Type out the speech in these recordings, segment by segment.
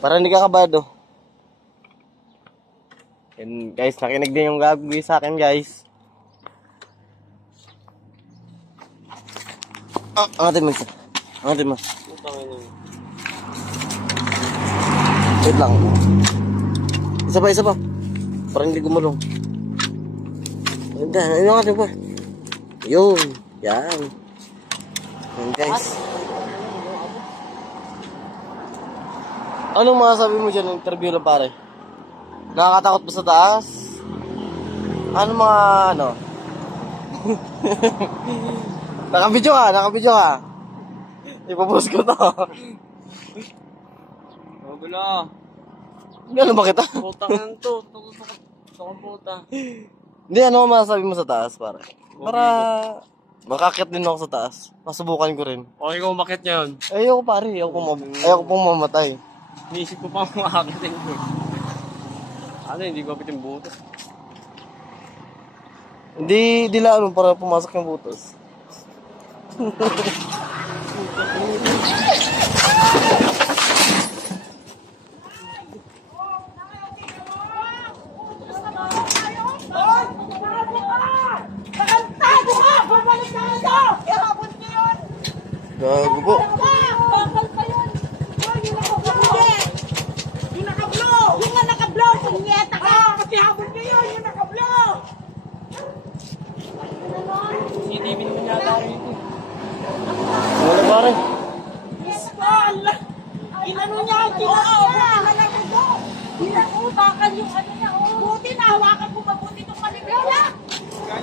Para hindi ka kabado. And guys, nakinig din yung gagawin sa akin, guys. Angatin mo isa. Angatin mo. Wait lang. Isa pa. Para hindi gumulong. Ayun natin pa. Yun. Yan. Yan guys. Anong masasabi mo dyan ng interview lang pare? Nakakatakot ba sa taas? Ano mga ano? Nakabidyo ka. Ipapost ko to. Wala. Gano'n ba kita? Putang yan to. Tukang puta. Hindi, ano masasabi mo sa taas pare? Para makakit din ako sa taas. Masubukan ko rin. Okay kung umakit niya yun. Ayoko pare, ayoko pong mamatay. Niisip ko pa makakitin ko. Ano, hindi ko apit yung butas. Hindi dilaan mo para pumasok yung butos. Gago po. Bakal pa yun. Yung naka-blow. Yung nga naka-blow. Punyeta ka. Kasi habol niya yun. Yung naka-blow. CCTV naman yata rin ito. Wala pare. Inano niya. Bakal yung ano niya. Buti na hawakan ko mabuti itong manibela.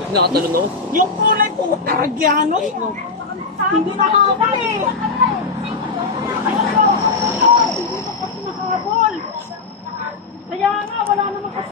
Nakatalon ako. Yung kulay ko. Taragyanos. Hindi nakakabal eh. Hindi mo kasi nakahabol. Kaya nga, wala namang kasi.